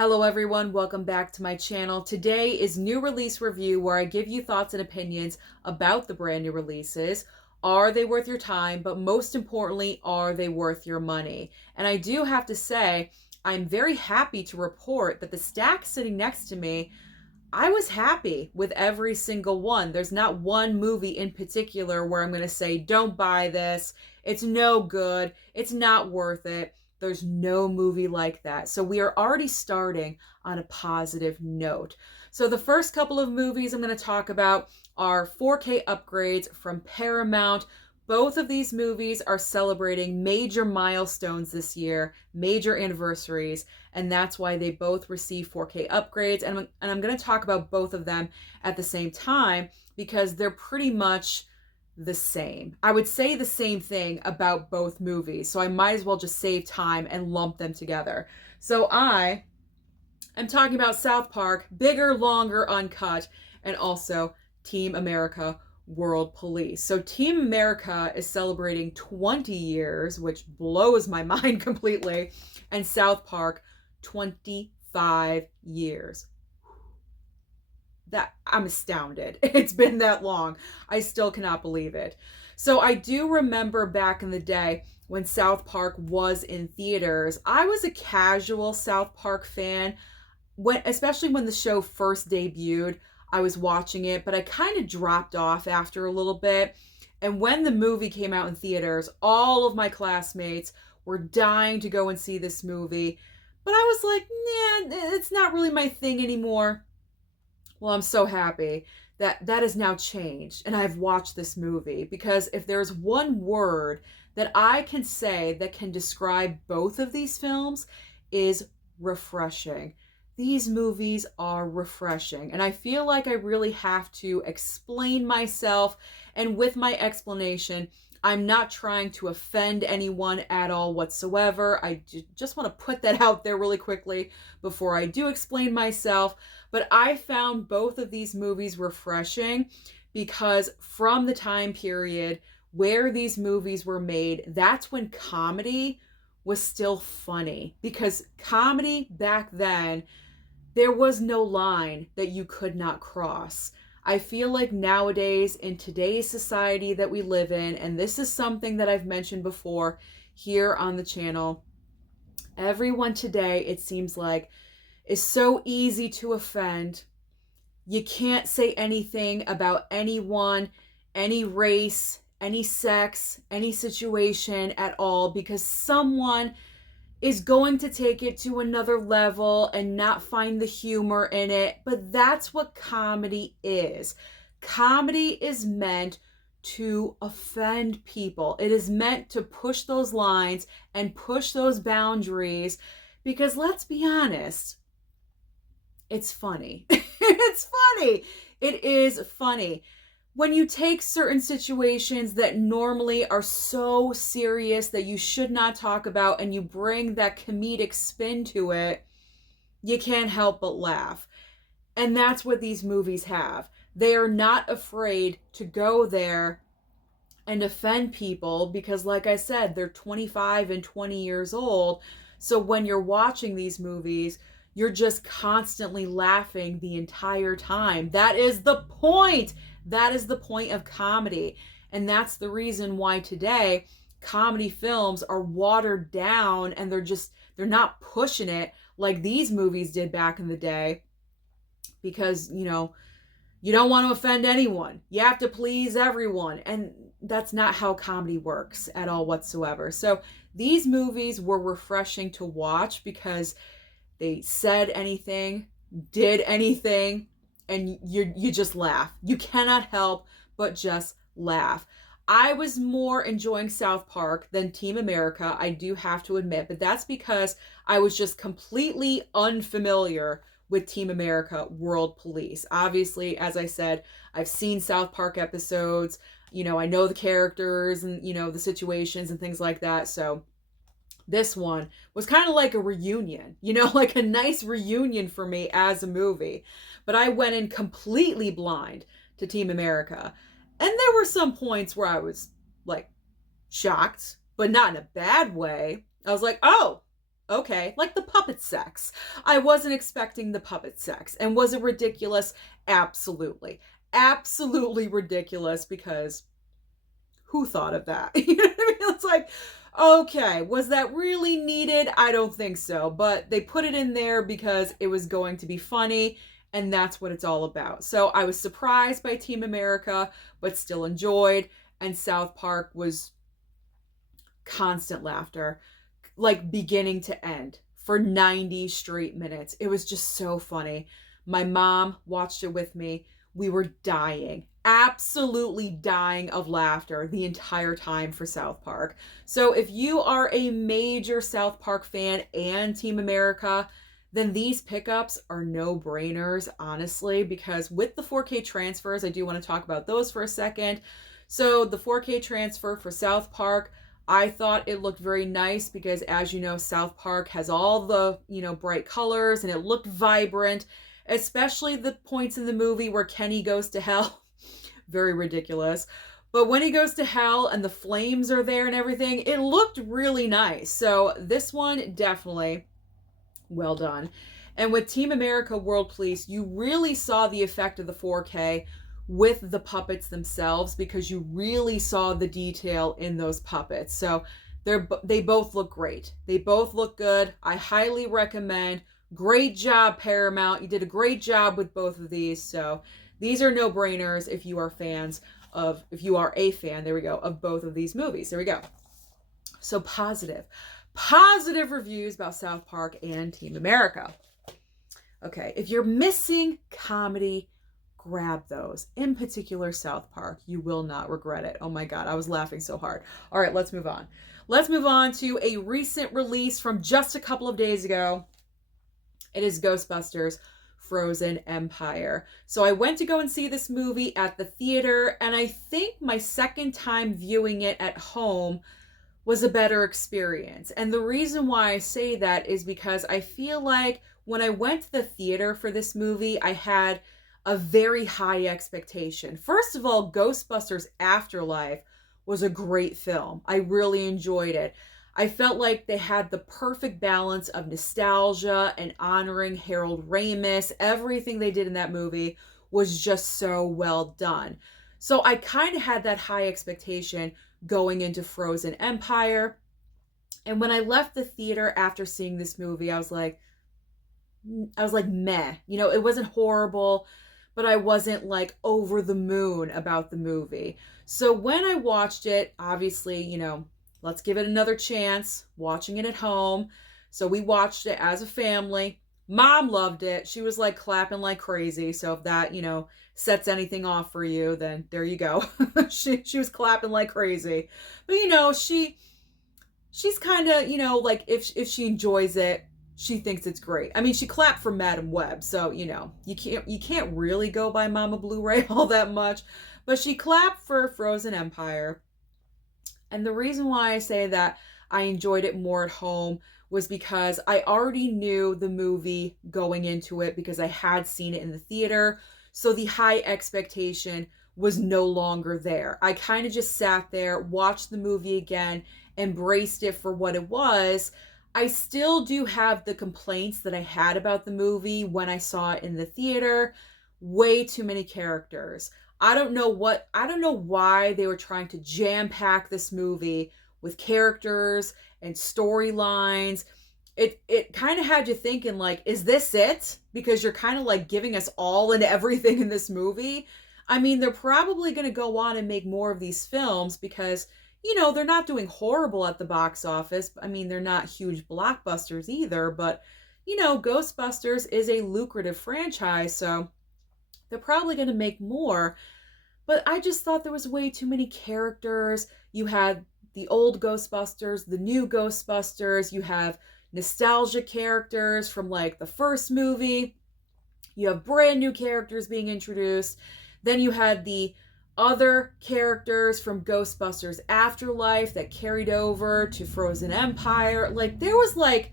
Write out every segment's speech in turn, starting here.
Hello everyone, welcome back to my channel. Today is new release review where I give you thoughts and opinions about the brand new releases. Are they worth your time? But most importantly, are they worth your money? And I do have to say, I'm very happy to report that the stack sitting next to me, I was happy with every single one. There's not one movie in particular where I'm going to say, don't buy this. It's no good. It's not worth it. There's no movie like that. So we are already starting on a positive note. So the first couple of movies I'm going to talk about are 4K upgrades from Paramount. Both of these movies are celebrating major milestones this year, major anniversaries, and that's why they both receive 4K upgrades. And I'm going to talk about both of them at the same time because they're pretty much the same. I would say the same thing about both movies, so I might as well just save time and lump them together. So I am talking about South Park, bigger, longer, uncut, and also Team America World Police. So Team America is celebrating 20 years, which blows my mind completely, and South Park 25 years. That I'm astounded. It's been that long. I still cannot believe it. So I do remember back in the day when South Park was in theaters. I was a casual South Park fan, especially when the show first debuted. I was watching it, but I kind of dropped off after a little bit. And when the movie came out in theaters, all of my classmates were dying to go and see this movie. But I was like, nah, it's not really my thing anymore. Well, I'm so happy that that has now changed and I've watched this movie, because if there's one word that I can say that can describe both of these films, is refreshing. These movies are refreshing, and I feel like I really have to explain myself, and with my explanation, I'm not trying to offend anyone at all whatsoever. I just want to put that out there really quickly before I do explain myself. But I found both of these movies refreshing because from the time period where these movies were made, that's when comedy was still funny. Because comedy back then, there was no line that you could not cross. I feel like nowadays, in today's society that we live in, and this is something that I've mentioned before here on the channel, everyone today, it seems like, is so easy to offend. You can't say anything about anyone, any race, any sex, any situation at all, because someone is going to take it to another level and not find the humor in it. But that's what comedy is. Comedy is meant to offend people. It is meant to push those lines and push those boundaries, because let's be honest, it's funny. It's funny. It is funny. When you take certain situations that normally are so serious that you should not talk about, and you bring that comedic spin to it, you can't help but laugh. And that's what these movies have. They are not afraid to go there and offend people because, like I said, they're 25 and 20 years old. So when you're watching these movies, you're just constantly laughing the entire time. That is the point. That is the point of comedy. And that's the reason why today comedy films are watered down, and they're not pushing it like these movies did back in the day, because, you don't want to offend anyone. You have to please everyone. And that's not how comedy works at all whatsoever. So these movies were refreshing to watch because they said anything, did anything, and you just laugh. You cannot help but just laugh. I was more enjoying South Park than Team America, I do have to admit, but that's because I was just completely unfamiliar with Team America World Police. Obviously, as I said, I've seen South Park episodes. I know the characters and, the situations and things like that. So this one was kind of like a reunion, like a nice reunion for me as a movie. But I went in completely blind to Team America. And there were some points where I was like shocked, but not in a bad way. I was like, oh, okay, like the puppet sex. I wasn't expecting the puppet sex. And was it ridiculous? Absolutely. Absolutely ridiculous, because who thought of that? You know what I mean? It's like, okay, was that really needed? I don't think so. But they put it in there because it was going to be funny, and that's what it's all about. So I was surprised by Team America, but still enjoyed. And South Park was constant laughter, like beginning to end, for 90 straight minutes. It was just so funny. My mom watched it with me. We were dying, absolutely dying of laughter the entire time for South Park. So if you are a major South Park fan and Team America, then these pickups are no-brainers, honestly, because with the 4K transfers, I do want to talk about those for a second. So the 4K transfer for South Park, I thought it looked very nice because, as you know, South Park has all the, bright colors, and it looked vibrant, especially the points in the movie where Kenny goes to hell. Very ridiculous. But when he goes to hell and the flames are there and everything, it looked really nice. So this one, definitely well done. And with Team America World Police, you really saw the effect of the 4K with the puppets themselves, because you really saw the detail in those puppets. So they both look great. They both look good. I highly recommend. Great job, Paramount. You did a great job with both of these. So these are no-brainers if you are a fan, there we go, of both of these movies. There we go. So positive reviews about South Park and Team America. Okay, if you're missing comedy, grab those. In particular, South Park. You will not regret it. Oh my God, I was laughing so hard. All right, let's move on. Let's move on to a recent release from just a couple of days ago. It is Ghostbusters Frozen Empire. So I went to go and see this movie at the theater, and I think my second time viewing it at home was a better experience. And the reason why I say that is because I feel like when I went to the theater for this movie, I had a very high expectation. First of all, Ghostbusters Afterlife was a great film. I really enjoyed it. I felt like they had the perfect balance of nostalgia and honoring Harold Ramis. Everything they did in that movie was just so well done. So I kind of had that high expectation going into Frozen Empire. And when I left the theater after seeing this movie, I was like, meh. It wasn't horrible, but I wasn't like over the moon about the movie. So when I watched it, obviously, let's give it another chance, watching it at home. So we watched it as a family. Mom loved it. She was like clapping like crazy. So if that, sets anything off for you, then there you go. she was clapping like crazy. But she's kind of, like if she enjoys it, she thinks it's great. I mean, she clapped for Madam Web, so you can't really go by Mama Blu-ray all that much, but she clapped for Frozen Empire. And the reason why I say that I enjoyed it more at home was because I already knew the movie going into it, because I had seen it in the theater. So the high expectation was no longer there. I kind of just sat there, watched the movie again, embraced it for what it was. I still do have the complaints that I had about the movie when I saw it in the theater. Way too many characters. I don't know why they were trying to jam-pack this movie with characters and storylines. It kind of had you thinking, like, is this it? Because you're kind of like giving us all and everything in this movie. I mean, they're probably going to go on and make more of these films because, they're not doing horrible at the box office. I mean, they're not huge blockbusters either, but, Ghostbusters is a lucrative franchise, so they're probably going to make more. But I just thought there was way too many characters. You had the old Ghostbusters, the new Ghostbusters. You have nostalgia characters from like the first movie. You have brand new characters being introduced. Then you had the other characters from Ghostbusters Afterlife that carried over to Frozen Empire. Like, there was like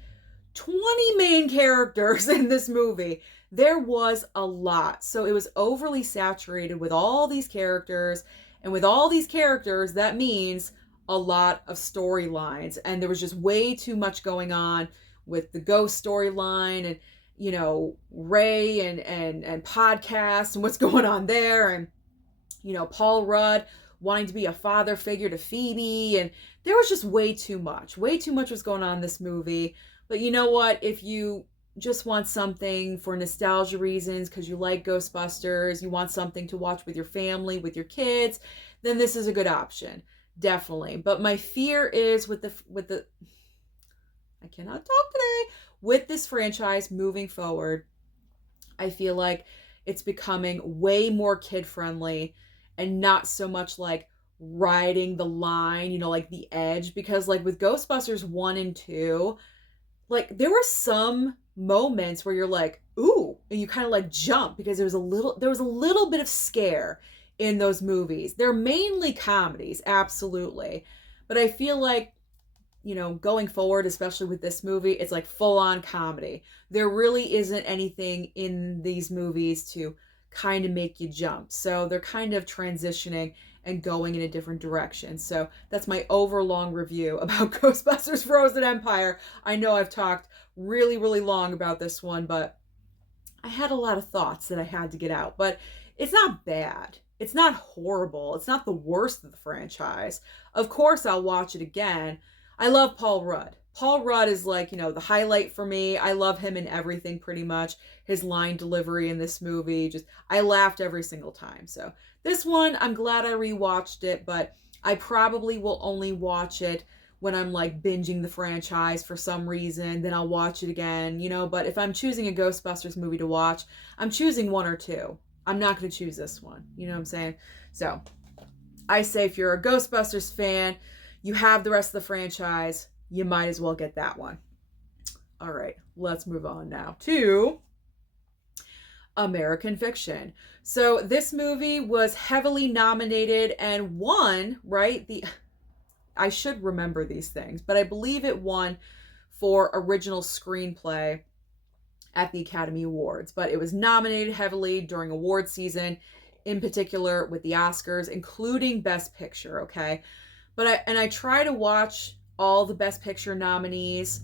20 main characters in this movie. There was a lot. So it was overly saturated with all these characters. And with all these characters, that means a lot of storylines. And there was just way too much going on with the ghost storyline and, you know, Ray and podcasts and what's going on there, and, you know, Paul Rudd wanting to be a father figure to Phoebe, and there was just way too much. Way too much was going on in this movie. But you know what? If you just want something for nostalgia reasons, because you like Ghostbusters, you want something to watch with your family, with your kids, then this is a good option. Definitely. But my fear is with the I cannot talk today. With this franchise moving forward, I feel like it's becoming way more kid friendly and not so much like riding the line, you know, like the edge. Because like with Ghostbusters 1 and 2, like there were some moments where you're like, ooh, and you kind of like jump because there was a little bit of scare in those movies. They're mainly comedies, absolutely. But I feel like, you know, going forward, especially with this movie, it's like full on comedy. There really isn't anything in these movies to kind of make you jump. So they're kind of transitioning and going in a different direction. So that's my overlong review about Ghostbusters Frozen Empire. I know I've talked really, really long about this one, but I had a lot of thoughts that I had to get out. But it's not bad. It's not horrible. It's not the worst of the franchise. Of course, I'll watch it again. I love Paul Rudd. Paul Rudd is like, you know, the highlight for me. I love him in everything pretty much. His line delivery in this movie, just, I laughed every single time. So this one, I'm glad I rewatched it, but I probably will only watch it when I'm like binging the franchise for some reason. Then I'll watch it again, you know. But if I'm choosing a Ghostbusters movie to watch, I'm choosing one or two. I'm not going to choose this one. You know what I'm saying? So I say if you're a Ghostbusters fan, you have the rest of the franchise, you might as well get that one. All right, let's move on now to American Fiction. So this movie was heavily nominated and won, right? I should remember these things, but I believe it won for original screenplay at the Academy Awards. But it was nominated heavily during award season, in particular with the Oscars, including Best Picture, okay? But I try to watch all the Best Picture nominees,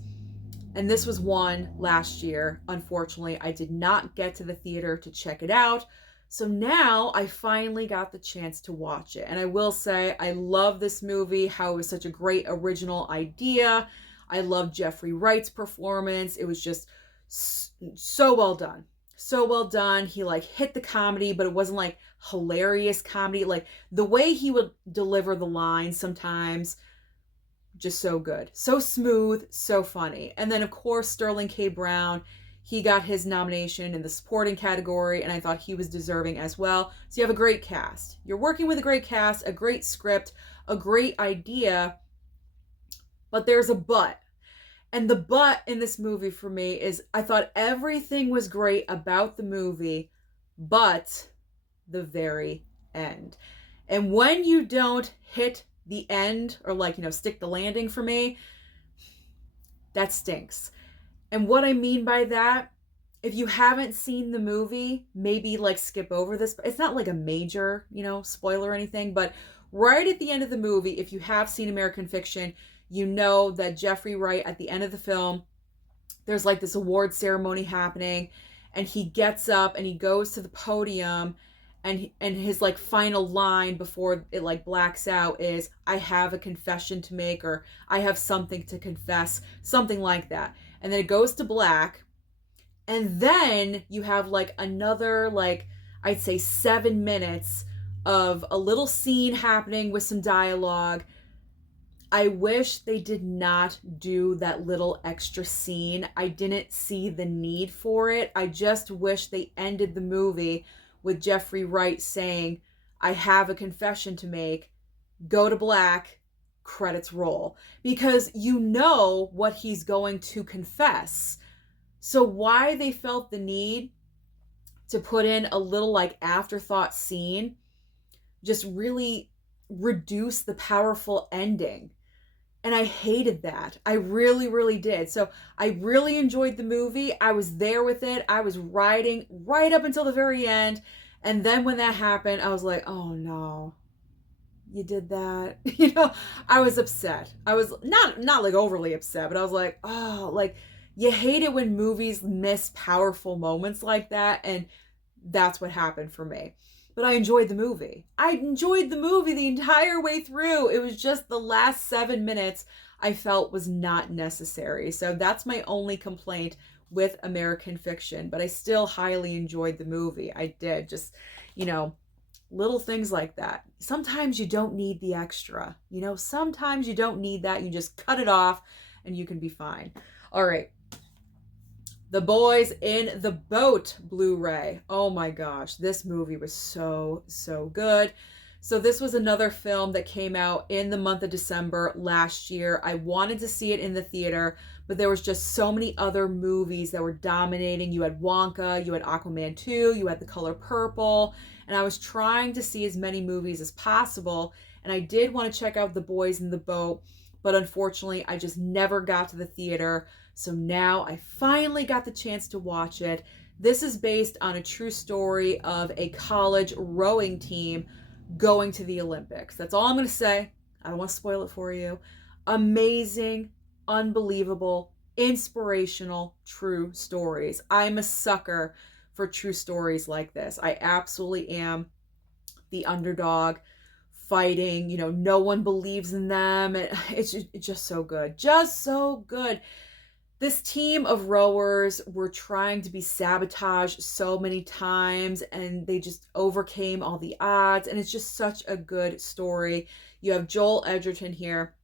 and this was one last year. Unfortunately, I did not get to the theater to check it out. So now I finally got the chance to watch it. And I will say, I love this movie, how it was such a great original idea. I love Jeffrey Wright's performance. It was just so well done. So well done. He like hit the comedy, but it wasn't like hilarious comedy. Like the way he would deliver the lines sometimes, just so good. So smooth, so funny. And then of course, Sterling K. Brown, he got his nomination in the supporting category, and I thought he was deserving as well. So you have a great cast. You're working with a great cast, a great script, a great idea, but there's a but. And the but in this movie for me is I thought everything was great about the movie, but the very end. And when you don't hit the end or like, you know, stick the landing for me, that stinks. And what I mean by that, if you haven't seen the movie, maybe like skip over this. It's not like a major, you know, spoiler or anything, but right at the end of the movie, if you have seen American Fiction, you know that Jeffrey Wright, at the end of the film, there's like this award ceremony happening, and he gets up and he goes to the podium, and his like final line before it like blacks out is, I have a confession to make, or I have something to confess, something like that. And then it goes to black, and then you have like another, like, I'd say 7 minutes of a little scene happening with some dialogue. I wish they did not do that little extra scene. I didn't see the need for it. I just wish they ended the movie with Jeffrey Wright saying, I have a confession to make, go to black, credits roll. Because you know what he's going to confess. So why they felt the need to put in a little like afterthought scene just really reduced the powerful ending. And I hated that. I really, really did. So I really enjoyed the movie. I was there with it. I was riding right up until the very end. And then when that happened, I was like, oh no, you did that. You know, I was upset. I was not like overly upset, but I was like, oh, like, You hate it when movies miss powerful moments like that, and that's what happened for me. But I enjoyed the movie. I enjoyed the movie the entire way through. It was just the last 7 minutes I felt was not necessary. So that's my only complaint with American Fiction. But I still highly enjoyed the movie. I did. Just, you know, little things like that. Sometimes you don't need the extra. You know, sometimes you don't need that. You just cut it off and you can be fine. All right. The Boys in the Boat Blu-ray. Oh my gosh, this movie was so, so good. So this was another film that came out in the month of December last year. I wanted to see it in the theater, but there was just so many other movies that were dominating. You had Wonka, you had Aquaman 2, you had The Color Purple, and I was trying to see as many movies as possible. And I did want to check out The Boys in the Boat, but unfortunately, I just never got to the theater. So now I finally got the chance to watch it. This is based on a true story of a college rowing team going to the Olympics. That's all I'm going to say. I don't want to spoil it for you. Amazing, unbelievable, inspirational, true stories. I'm a sucker for true stories like this. I absolutely am. The underdog fighting, you know, no one believes in them. It's just so good. Just so good. This team of rowers were trying to be sabotaged so many times, and they just overcame all the odds, and it's just such a good story. You have Joel Edgerton here,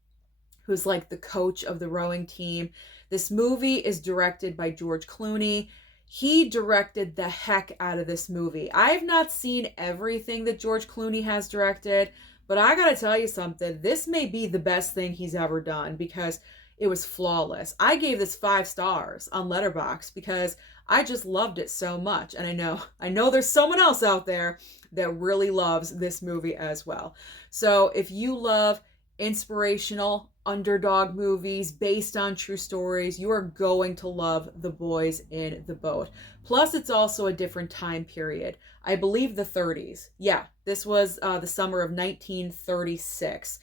who's like the coach of the rowing team. This movie is directed by George Clooney. He directed the heck out of this movie. I have not seen everything that George Clooney has directed, but I gotta tell you something. This may be the best thing he's ever done because it was flawless. I gave this 5 stars on Letterboxd because I just loved it so much. And I know there's someone else out there that really loves this movie as well. So if you love inspirational underdog movies based on true stories, you are going to love The Boys in the Boat. Plus, it's also a different time period. I believe the 30s. Yeah, this was the summer of 1936.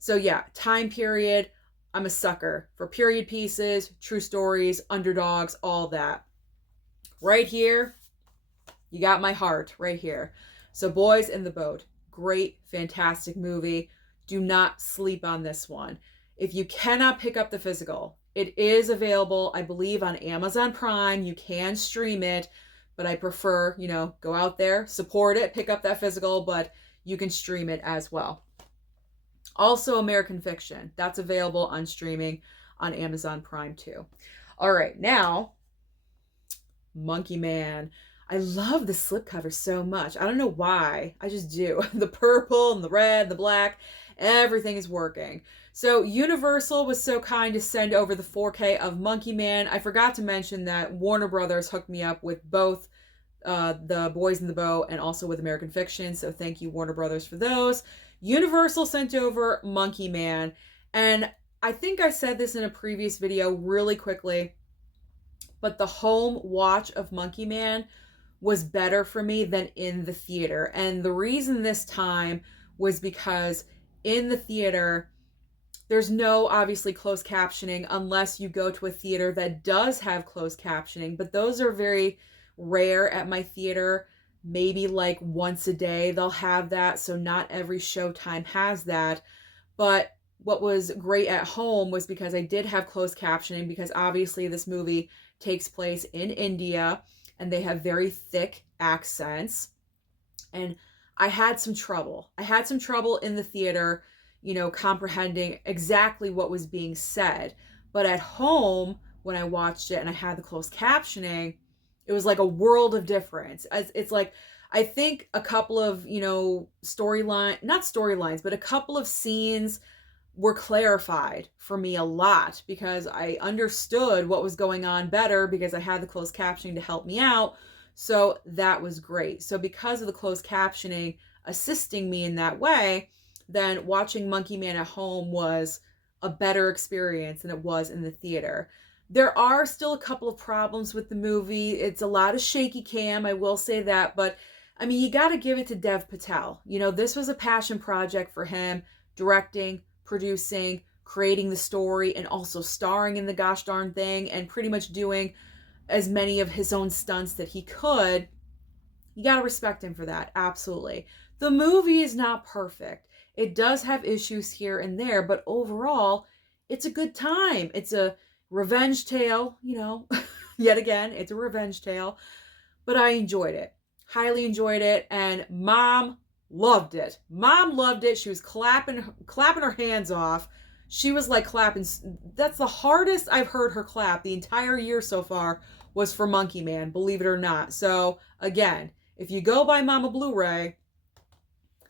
So yeah, time period. I'm a sucker for period pieces, true stories, underdogs, all that. Right here, you got my heart right here. So Boys in the Boat, great, fantastic movie. Do not sleep on this one. If you cannot pick up the physical, it is available, I believe, on Amazon Prime. You can stream it, but I prefer, you know, go out there, support it, pick up that physical, but you can stream it as well. Also, American Fiction. That's available on streaming on Amazon Prime too. All right, now, Monkey Man. I love the slipcover so much. I don't know why. I just do. The purple and the red, the black, everything is working. So Universal was so kind to send over the 4K of Monkey Man. I forgot to mention that Warner Brothers hooked me up with both The Boys in the Boat and also with American Fiction. So thank you, Warner Brothers, for those. Universal sent over Monkey Man. And I think I said this in a previous video really quickly, but the home watch of Monkey Man was better for me than in the theater. And the reason this time was because in the theater, there's no obviously closed captioning unless you go to a theater that does have closed captioning, but those are very rare at my theater. Maybe like once a day they'll have that, so not every showtime has that. But what was great at home was because I did have closed captioning, because obviously this movie takes place in India and they have very thick accents. And I had some trouble. I had some trouble in the theater, you know, comprehending exactly what was being said. But at home, when I watched it and I had the closed captioning, it was like a world of difference. It's like, I think a couple of, you know, not storylines, but a couple of scenes were clarified for me a lot because I understood what was going on better because I had the closed captioning to help me out. So that was great. So because of the closed captioning assisting me in that way, then watching Monkey Man at home was a better experience than it was in the theater. There are still a couple of problems with the movie. It's a lot of shaky cam, I will say that. But, I mean, you got to give it to Dev Patel. You know, this was a passion project for him, directing, producing, creating the story and also starring in the gosh darn thing and pretty much doing as many of his own stunts that he could. You got to respect him for that. Absolutely. The movie is not perfect. It does have issues here and there, but overall, it's a good time. It's a revenge tale, yet again, it's a revenge tale, but I enjoyed it. Highly enjoyed it, and Mom loved it. Mom loved it. She was clapping her hands off. She was like clapping. That's the hardest I've heard her clap the entire year so far was for Monkey Man, believe it or not. So again, if you go buy Mama Blu-ray,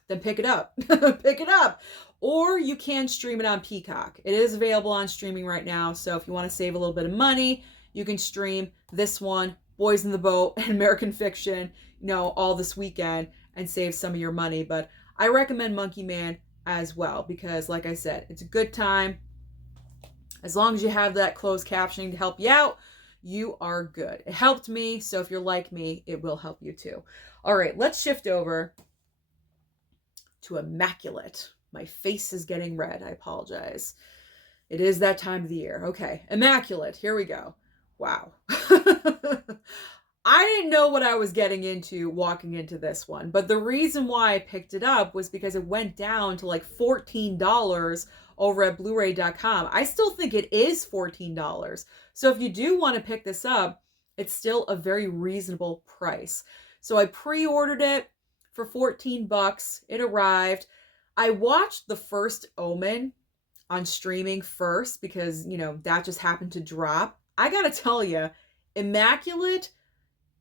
then pick it up. Pick it up. Or you can stream it on Peacock. It is available on streaming right now. So if you want to save a little bit of money, you can stream this one, Boys in the Boat, and American Fiction, all this weekend and save some of your money. But I recommend Monkey Man as well because, like I said, it's a good time. As long as you have that closed captioning to help you out, you are good. It helped me, so if you're like me, it will help you too. All right, let's shift over to Immaculate. My face is getting red. I apologize. It is that time of the year. Okay, Immaculate. Here we go. Wow. I didn't know what I was getting into walking into this one, but the reason why I picked it up was because it went down to like $14 over at blu-ray.com. I still think it is $14. So if you do want to pick this up, it's still a very reasonable price. So I pre-ordered it for 14 bucks. It arrived. I watched the first Omen on streaming first because, that just happened to drop. I gotta tell you, Immaculate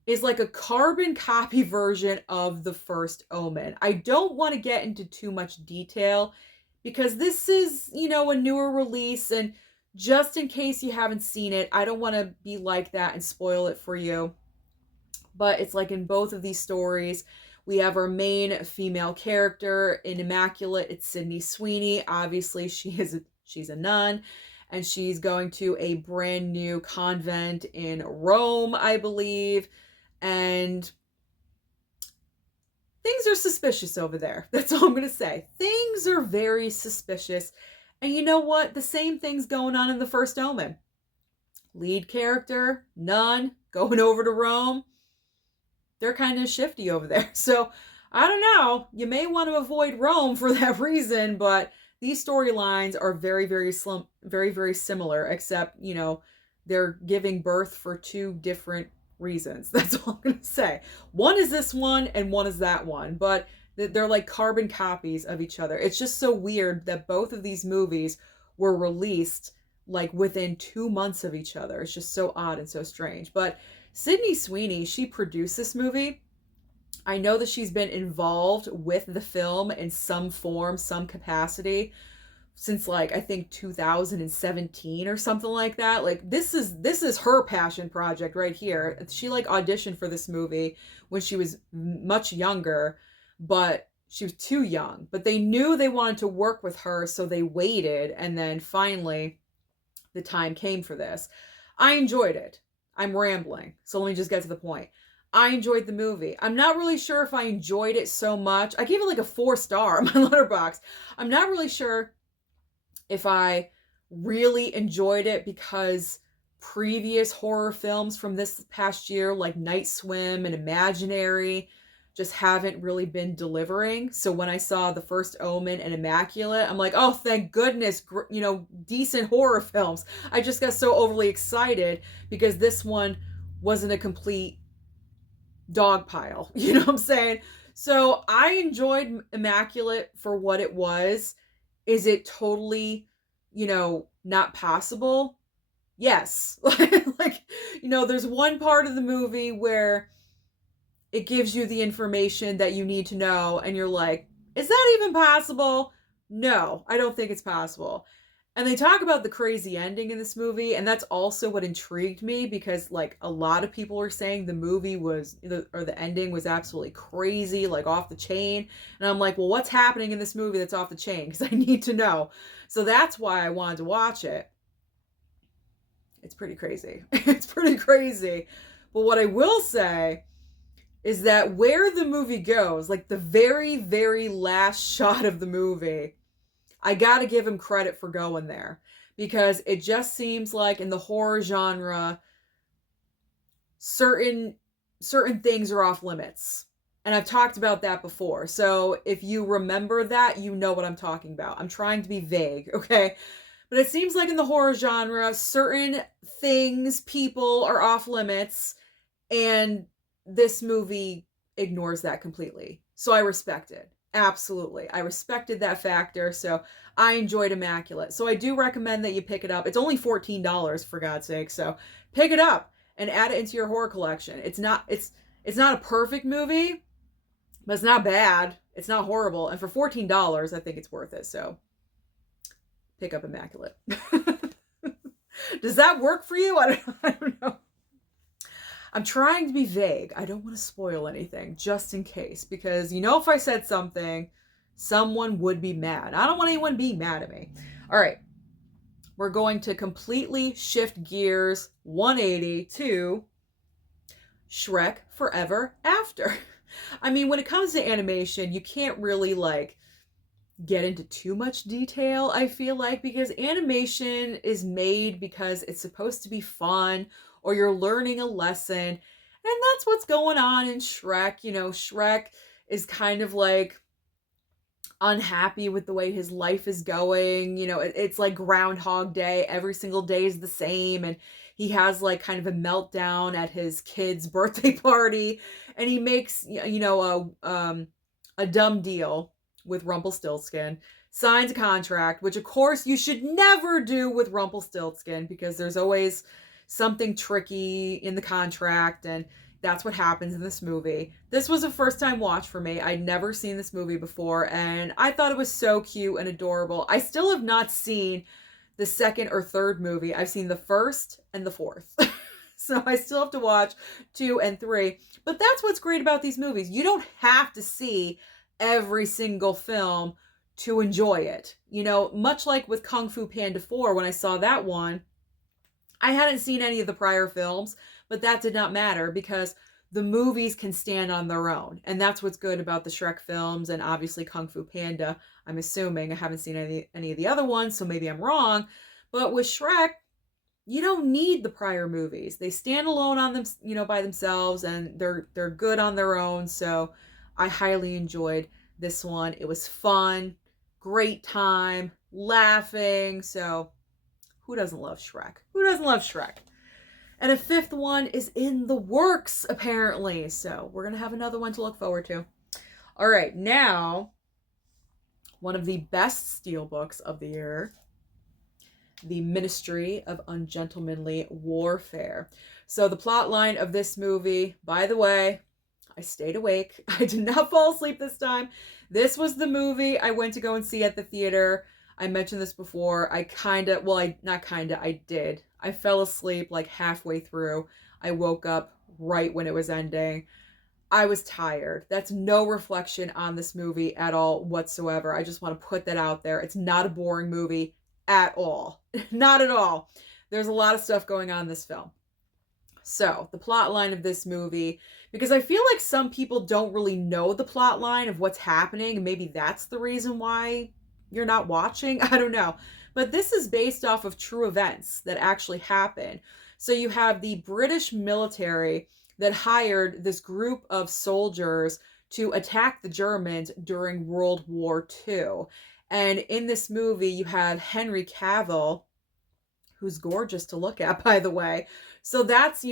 is like a carbon copy version of the first Omen. I don't want to get into too much detail because this is, a newer release, and just in case you haven't seen it, I don't want to be like that and spoil it for you. But it's like in both of these stories, we have our main female character. In Immaculate, it's Sydney Sweeney. Obviously, she's a nun, and she's going to a brand new convent in Rome, I believe. And things are suspicious over there. That's all I'm going to say. Things are very suspicious. And you know what? The same thing's going on in the first Omen. Lead character, nun, going over to Rome. They're kind of shifty over there. So, I don't know. You may want to avoid Rome for that reason, but these storylines are very, very very similar, except, they're giving birth for two different reasons. That's all I'm going to say. One is this one and one is that one, but they're like carbon copies of each other. It's just so weird that both of these movies were released like within 2 months of each other. It's just so odd and so strange. But Sydney Sweeney, she produced this movie. I know that she's been involved with the film in some form, some capacity since like I think 2017 or something like that. Like this is her passion project right here. She like auditioned for this movie when she was much younger, but she was too young. But they knew they wanted to work with her, so they waited, and then finally the time came for this. I enjoyed it. I'm rambling, so let me just get to the point. I enjoyed the movie. I'm not really sure if I enjoyed it so much. I gave it like a 4-star on my Letterboxd. I'm not really sure if I really enjoyed it because previous horror films from this past year, like Night Swim and Imaginary, just haven't really been delivering. So when I saw the first Omen and Immaculate, I'm like, oh, thank goodness, decent horror films. I just got so overly excited because this one wasn't a complete dog pile. You know what I'm saying? So I enjoyed Immaculate for what it was. Is it totally, not possible? Yes. There's one part of the movie where it gives you the information that you need to know, and you're like, is that even possible? No, I don't think it's possible. And they talk about the crazy ending in this movie, and that's also what intrigued me because, like, a lot of people were saying the ending was absolutely crazy, like off the chain. And I'm like, well, what's happening in this movie that's off the chain? Because I need to know. So that's why I wanted to watch it. It's pretty crazy. It's pretty crazy. But what I will say is that where the movie goes, like the very, very last shot of the movie, I gotta give him credit for going there, because it just seems like in the horror genre, certain things are off limits. And I've talked about that before. So if you remember that, you know what I'm talking about. I'm trying to be vague, okay? But it seems like in the horror genre, certain things, people are off limits, and this movie ignores that completely. So I respect it. Absolutely. I respected that factor. So I enjoyed Immaculate. So I do recommend that you pick it up. It's only $14 for God's sake. So pick it up and add it into your horror collection. It's not a perfect movie, but it's not bad. It's not horrible. And for $14, I think it's worth it. So pick up Immaculate. Does that work for you? I don't know. I'm trying to be vague. I don't want to spoil anything, just in case, because if I said something, someone would be mad. I don't want anyone being mad at me. All right. We're going to completely shift gears 180 to Shrek Forever After. I mean, when it comes to animation, you can't really get into too much detail, I feel like, because animation is made because it's supposed to be fun, or you're learning a lesson. And that's what's going on in Shrek. Shrek is kind of unhappy with the way his life is going. It's like Groundhog Day. Every single day is the same. And he has kind of a meltdown at his kid's birthday party. And he makes, a dumb deal with Rumpelstiltskin, signs a contract, which of course you should never do with Rumpelstiltskin, because there's always something tricky in the contract, and that's what happens in this movie. This was a first time watch for me. I'd never seen this movie before, and I thought it was so cute and adorable. I still have not seen the second or third movie. I've seen the first and the fourth. So I still have to watch 2 and 3. But that's what's great about these movies. You don't have to see every single film to enjoy it. Much like with Kung Fu Panda 4, when I saw that one, I hadn't seen any of the prior films, but that did not matter, because the movies can stand on their own. And that's what's good about the Shrek films, and obviously Kung Fu Panda. I'm assuming. I haven't seen any of the other ones, so maybe I'm wrong. But with Shrek, you don't need the prior movies. They stand alone on them, by themselves, and they're good on their own. So I highly enjoyed this one. It was fun, great time, laughing. So who doesn't love Shrek? Who doesn't love Shrek? And a 5th one is in the works, apparently. So we're going to have another one to look forward to. All right, now, one of the best steelbooks of the year, The Ministry of Ungentlemanly Warfare. So the plot line of this movie, by the way, I stayed awake. I did not fall asleep this time. This was the movie I went to go and see at the theater. I mentioned this before. I did. I fell asleep halfway through. I woke up right when it was ending. I was tired. That's no reflection on this movie at all whatsoever. I just want to put that out there. It's not a boring movie at all. Not at all. There's a lot of stuff going on in this film. So, the plot line of this movie, because I feel like some people don't really know the plot line of what's happening, and maybe that's the reason why you're not watching. I don't know. But this is based off of true events that actually happened. So you have the British military that hired this group of soldiers to attack the Germans during World War II. And in this movie, you had Henry Cavill, who's gorgeous to look at, by the way. So that's,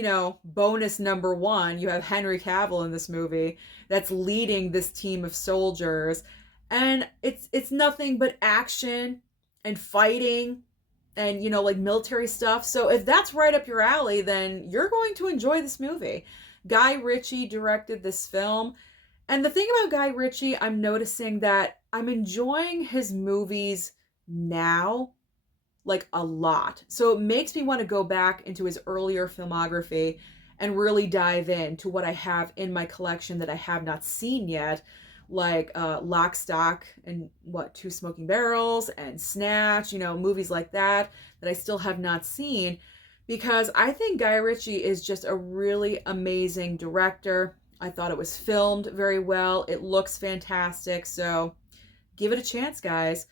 bonus number 1. You have Henry Cavill in this movie that's leading this team of soldiers. And it's nothing but action and fighting and, military stuff. So if that's right up your alley, then you're going to enjoy this movie. Guy Ritchie directed this film. And the thing about Guy Ritchie, I'm noticing that I'm enjoying his movies now, a lot. So it makes me want to go back into his earlier filmography and really dive into what I have in my collection that I have not seen yet, Lock, Stock, and Two Smoking Barrels, and Snatch, movies like that I still have not seen, because I think Guy Ritchie is just a really amazing director. I thought it was filmed very well. It looks fantastic. So give it a chance, guys.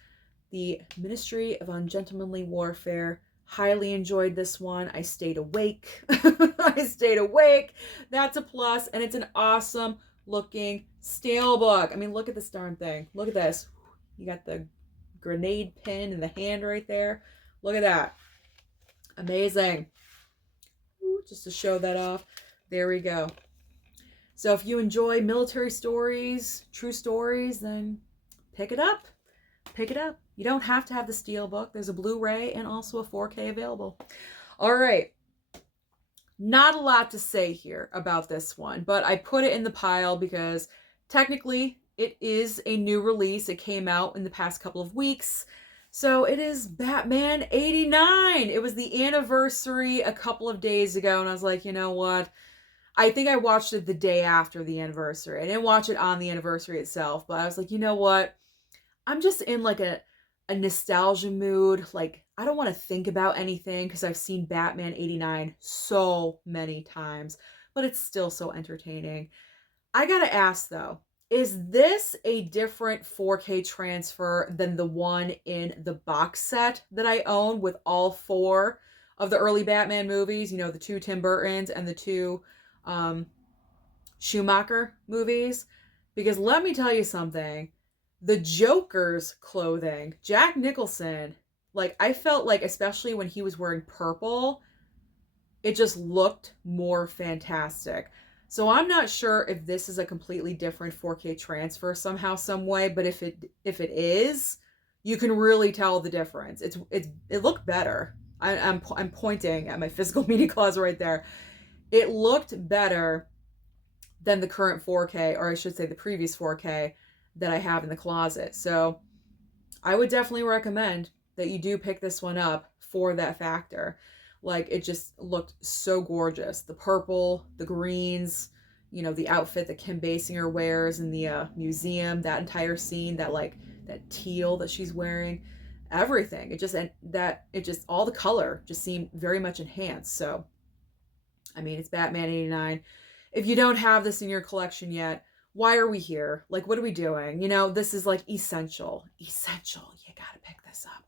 The Ministry of Ungentlemanly Warfare. Highly enjoyed this one. I stayed awake. I stayed awake. That's a plus. And it's an awesome looking steelbook. I mean, look at this darn thing. Look at this. You got the grenade pin in the hand right there. Look at that. Amazing. Ooh, just to show that off. There we go. So if you enjoy military stories, true stories, then pick it up. Pick it up. You don't have to have the steelbook. There's a Blu-ray and also a 4K available. All right. Not a lot to say here about this one, but I put it in the pile because technically it is a new release. It came out in the past couple of weeks. So it is Batman 89. It was the anniversary a couple of days ago, and I was like, you know what? I think I watched it the day after the anniversary. I didn't watch it on the anniversary itself, but I was like, you know what? I'm just in like a nostalgia mood. Like, I don't want to think about anything because I've seen Batman 89 so many times, but it's still so entertaining. I gotta ask though, is this a different 4K transfer than the one in the box set that I own with all 4 of the early Batman movies? You know, the 2 Tim Burtons and the 2 Schumacher movies? Because let me tell you something. The Joker's clothing, Jack Nicholson, like, I felt like, especially when he was wearing purple, it just looked more fantastic. So I'm not sure if this is a completely different 4K transfer somehow, some way, but if it is, you can really tell the difference. It looked better. I'm pointing at my physical media closet right there. It looked better than the current 4K, or I should say the previous 4K that I have in the closet. So I would definitely recommend that you do pick this one up for that factor. Like, it just looked so gorgeous. The purple, the greens, you know, the outfit that Kim Basinger wears in the museum, that entire scene, that teal that she's wearing, everything. It just all the color just seemed very much enhanced. So, I mean, it's Batman 89. If you don't have this in your collection yet, why are we here? Like, what are we doing? You know, this is like essential. Essential. You gotta pick this up.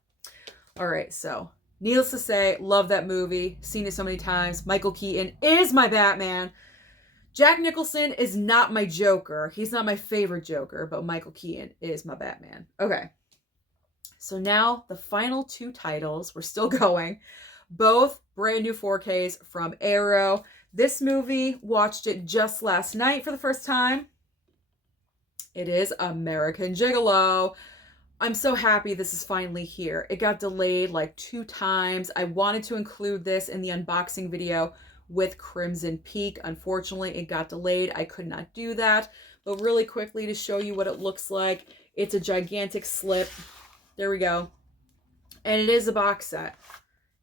All right, so needless to say, love that movie. Seen it so many times. Michael Keaton is my Batman. Jack Nicholson is not my Joker. He's not my favorite Joker, but Michael Keaton is my Batman. Okay. So now the final 2 titles. We're still going. Both brand new 4Ks from Arrow. This movie, watched it just last night for the first time. It is American Jiggalo. I'm so happy this is finally here. It got delayed like 2 times. I wanted to include this in the unboxing video with Crimson Peak. Unfortunately, it got delayed. I could not do that. But really quickly to show you what it looks like. It's a gigantic slip. There we go. And it is a box set.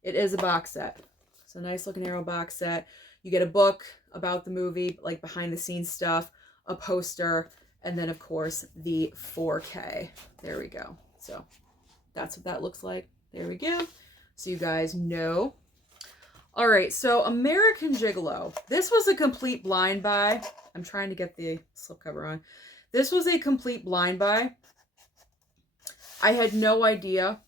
It is a box set. It's a nice looking Arrow box set. You get a book about the movie, like behind the scenes stuff, a poster, and then, of course, the 4K. There we go. So that's what that looks like. There we go. So you guys know. All right. So American Jiggalo. This was a complete blind buy. I'm trying to get the slipcover on. This was a complete blind buy. I had no idea.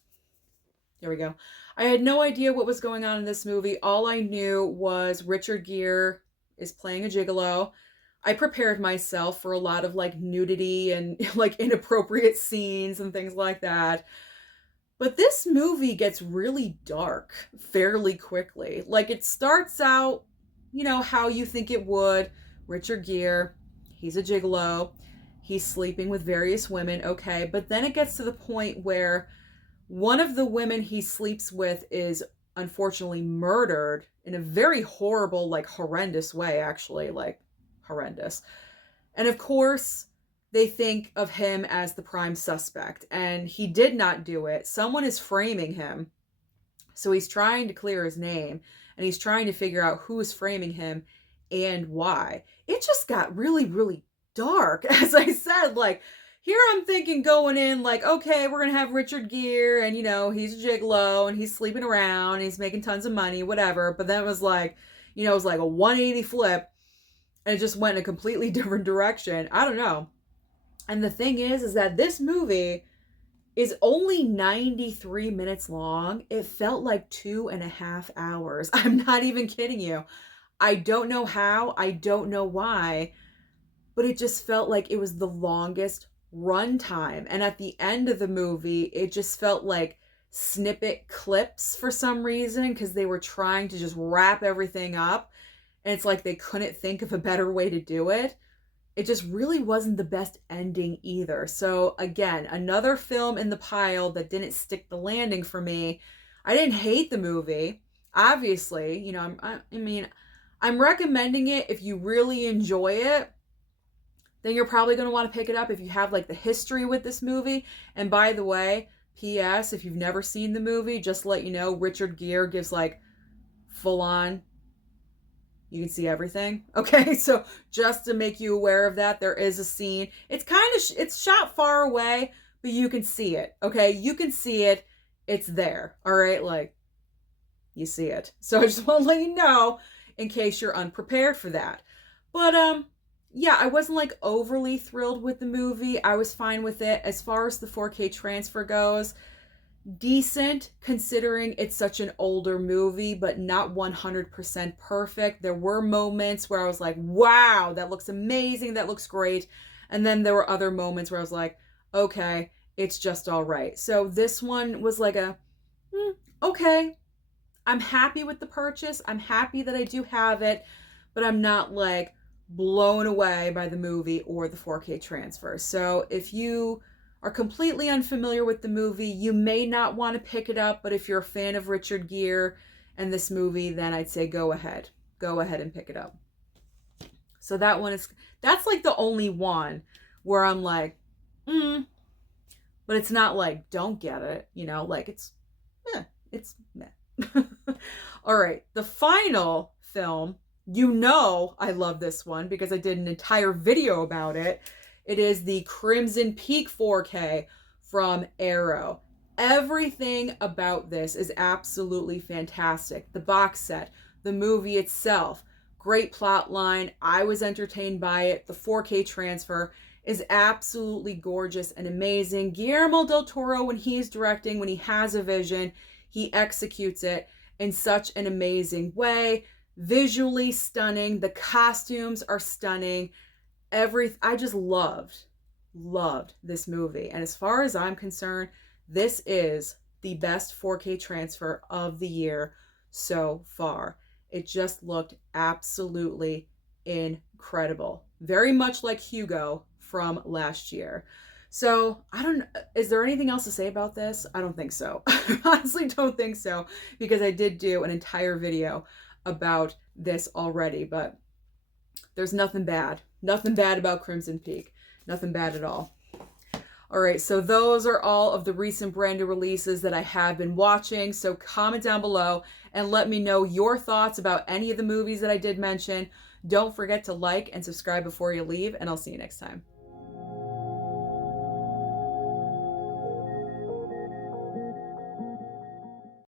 There we go. I had no idea what was going on in this movie. All I knew was Richard Gere is playing a gigolo. I prepared myself for a lot of like nudity and like inappropriate scenes and things like that. But this movie gets really dark fairly quickly. Like, it starts out, you know, how you think it would. Richard Gere, he's a gigolo. He's sleeping with various women, okay. But then it gets to the point where one of the women he sleeps with is unfortunately murdered in a very horrible, like horrendous way, actually, like horrendous. And of course, they think of him as the prime suspect, and he did not do it. Someone is framing him. So he's trying to clear his name, and he's trying to figure out who is framing him and why. It just got really, really dark. As I said, like, here I'm thinking going in like, okay, we're going to have Richard Gere, and, you know, he's a gigolo, and he's sleeping around, and he's making tons of money, whatever. But then it was like, you know, it was like a 180 flip, and it just went in a completely different direction. I don't know. And the thing is that this movie is only 93 minutes long. It felt like 2.5 hours. I'm not even kidding you. I don't know how, I don't know why, but it just felt like it was the longest runtime. And at the end of the movie, it just felt like snippet clips for some reason because they were trying to just wrap everything up. And it's like they couldn't think of a better way to do it. It just really wasn't the best ending either. So again, another film in the pile that didn't stick the landing for me. I didn't hate the movie. Obviously, you know, I'm recommending it if you really enjoy it. Then you're probably going to want to pick it up if you have like the history with this movie. And by the way, P.S. if you've never seen the movie, just to let you know, Richard Gere gives like full on, you can see everything. Okay, so just to make you aware of that, there is a scene. It's shot far away, but you can see it. Okay, you can see it. It's there. All right, like you see it. So I just want to let you know in case you're unprepared for that. But yeah, I wasn't like overly thrilled with the movie. I was fine with it. As far as the 4K transfer goes, decent considering it's such an older movie, but not 100% perfect. There were moments where I was like, wow, that looks amazing, that looks great. And then there were other moments where I was like, okay, it's just all right. So this one was like okay, I'm happy with the purchase. I'm happy that I do have it, but I'm not like blown away by the movie or the 4K transfer. So if you are completely unfamiliar with the movie, you may not want to pick it up, but if you're a fan of Richard Gere and this movie, then I'd say go ahead and pick it up. So that's like the only one where I'm like, but it's not like don't get it, you know, like it's meh. All right, the final film, you know I love this one because I did an entire video about it. It is the Crimson Peak 4K from Arrow. Everything about this is absolutely fantastic. The box set, the movie itself, great plot line. I was entertained by it. The 4K transfer is absolutely gorgeous and amazing. Guillermo del Toro, when he's directing, when he has a vision, he executes it in such an amazing way. Visually stunning. The costumes are stunning. I just loved this movie. And as far as I'm concerned, this is the best 4K transfer of the year so far. It just looked absolutely incredible. Very much like Hugo from last year. So is there anything else to say about this? I don't think so. I honestly don't think so, because I did do an entire video about this already, but there's nothing bad about Crimson Peak. Nothing bad at all. All right, so those are all of the recent brand new releases that I have been watching. So comment down below and let me know your thoughts about any of the movies that I did mention. Don't forget to like and subscribe before you leave, and I'll see you next time.